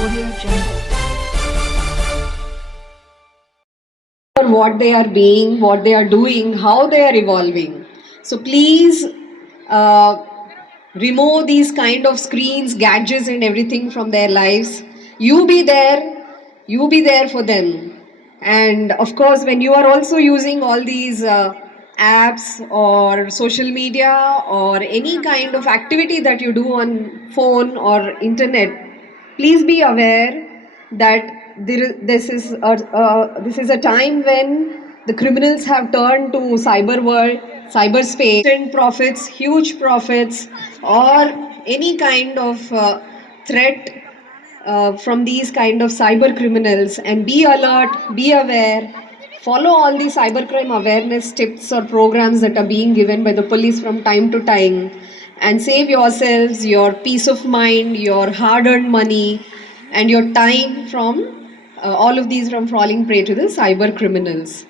Audio Jungle. What they are being, what they are doing, how they are evolving. So please uh, remove these kind of screens, gadgets, and everything from their lives. You be there for them. And of course, when you are also using all these apps or social media or any kind of activity that you do on phone or internet, please be aware that this is a time when the criminals have turned to cyber world, cyberspace, and profits, huge profits, or any kind of threat from these kind of cyber criminals. And be alert, be aware, follow all the cybercrime awareness tips or programs that are being given by the police from time to time, and save yourselves, your peace of mind, your hard earned money, and your time from all of these from falling prey to the cyber criminals.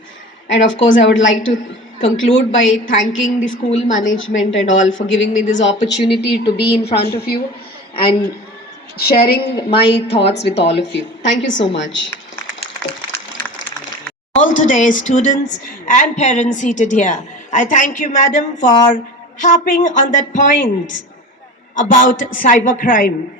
And of course, I would like to conclude by thanking the school management and all for giving me this opportunity to be in front of you and sharing my thoughts with all of you. Thank you so much. All today's students and parents seated here. I thank you, madam, for harping on that point about cybercrime.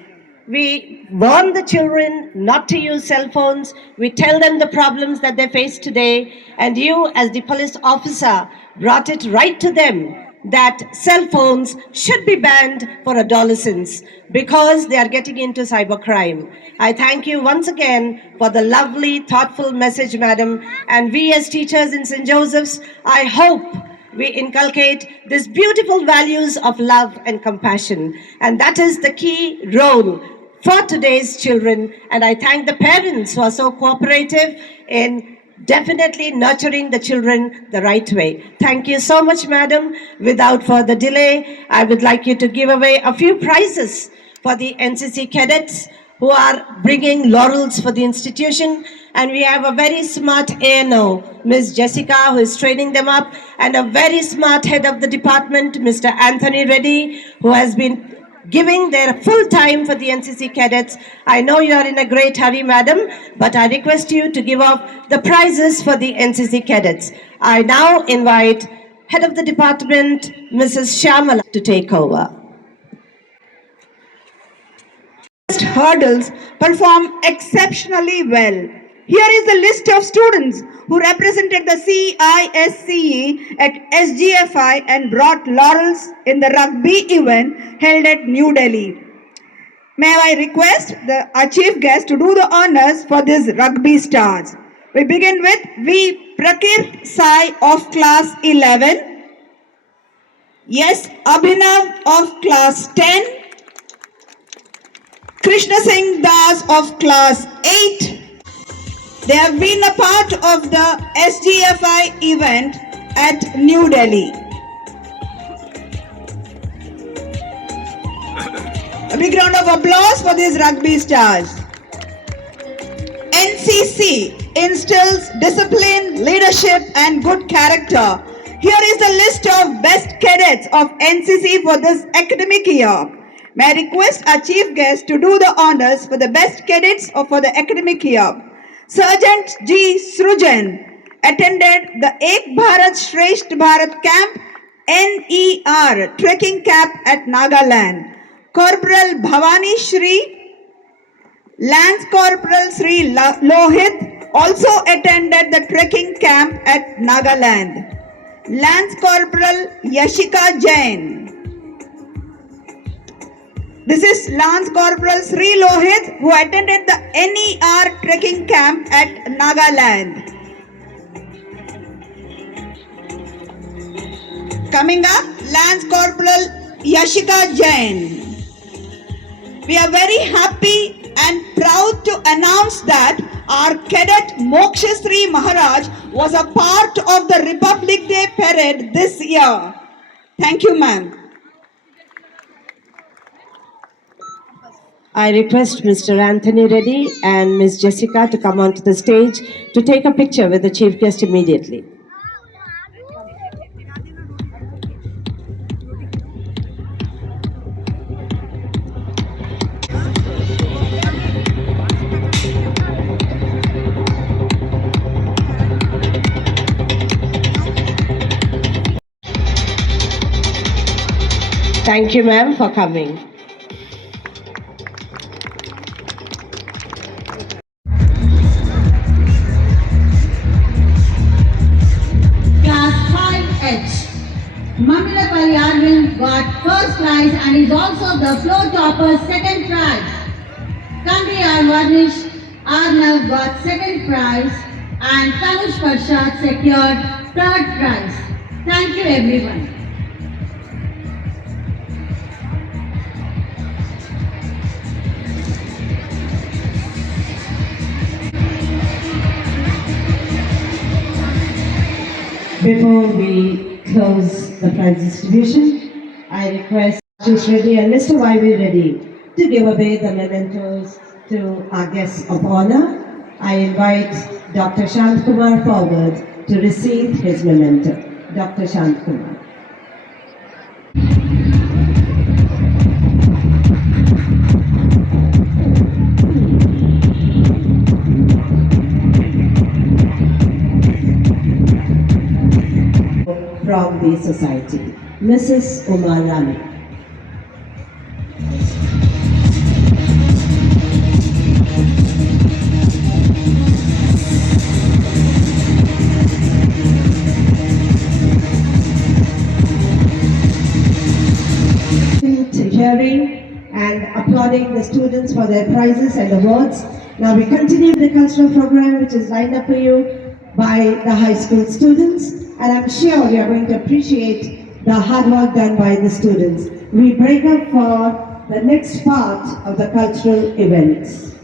We warn the children not to use cell phones. We tell them the problems that they face today. And you, as the police officer, brought it right to them that cell phones should be banned for adolescents because they are getting into cybercrime. I thank you once again for the lovely, thoughtful message, madam. And we as teachers in St. Joseph's, I hope we inculcate these beautiful values of love and compassion. And that is the key role for today's children. And I thank the parents who are so cooperative in definitely nurturing the children the right way. Thank you so much, madam. Without further delay, I would like you to give away a few prizes for the NCC cadets who are bringing laurels for the institution. And we have a very smart ANO, Ms. Jessica, who is training them up, and a very smart head of the department, Mr. Anthony Reddy, who has been giving their full time for the NCC cadets. I know you are in a great hurry, madam, but I request you to give up the prizes for the NCC cadets. I now invite head of the department, Mrs. Shyamala, to take over. Hurdles perform exceptionally well. Here is the list of students who represented the CISCE at SGFI and brought laurels in the rugby event held at New Delhi. May I request our chief guest to do the honors for these rugby stars. We begin with V. Prakir Sai of class 11. Yes, Abhinav of class 10. Krishna Singh Das of class 8. They have been a part of the SGFI event at New Delhi. A big round of applause for these rugby stars. NCC instills discipline, leadership and good character. Here is the list of best cadets of NCC for this academic year. May I request our chief guest to do the honors for the best cadets for the academic year. Sergeant G. Srujan attended the Ek Bharat Shresht Bharat Camp NER trekking camp at Nagaland. Corporal Bhavani Shri, Lance Corporal Sri Lohit also attended the trekking camp at Nagaland. Lance Corporal Yashika Jain. This is Lance Corporal Sri Lohit who attended the NER trekking camp at Nagaland. Coming up, Lance Corporal Yashika Jain. We are very happy and proud to announce that our cadet Mokshasri Maharaj was a part of the Republic Day parade this year. Thank you, ma'am. I request Mr. Anthony Reddy and Ms. Jessica to come onto the stage to take a picture with the chief guest immediately. Thank you, ma'am, for coming. Class 5H. Mamila Paryarvin got first prize and is also the floor topper second prize. Kambi Varnish Arnav got second prize and Tanush Parshad secured third prize. Thank you everyone. Before we close the prize distribution, I request Ashish Reddy and Mr. Y.V. Reddy to give away the mementos to our guests of honor. I invite Dr. Shant Kumar forward to receive his memento. Dr. Shant Kumar. From the society, Mrs. Uma Rani. Hearing and applauding the students for their prizes and awards. Now we continue the cultural program which is lined up for you by the high school students, and I'm sure you are going to appreciate the hard work done by the students. We break up for the next part of the cultural events.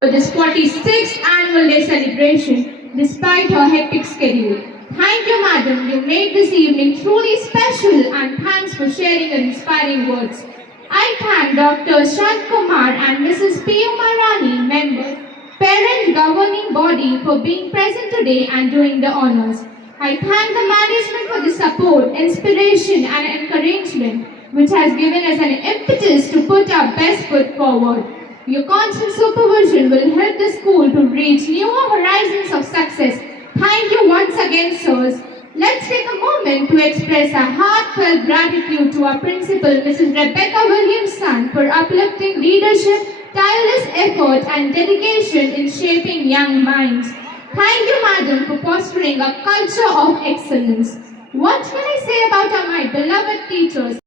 For this 46th annual day celebration, despite her hectic schedule. Thank you, madam. You made this evening truly special, and thanks for sharing your inspiring words. I thank Dr. Shant Kumar and Mrs. P. Umarani, members, parent governing body, for being present today and doing the honors. I thank the management for the support, inspiration and encouragement which has given us an impetus to put our best foot forward. Your constant supervision will help the school to reach newer horizons of success. Thank you once again, sirs. Let's take a moment to express our heartfelt gratitude to our principal, Mrs. Rebecca Williamson, for uplifting leadership, tireless effort and dedication in shaping young minds. Thank you, madam, for fostering a culture of excellence. What can I say about my beloved teachers?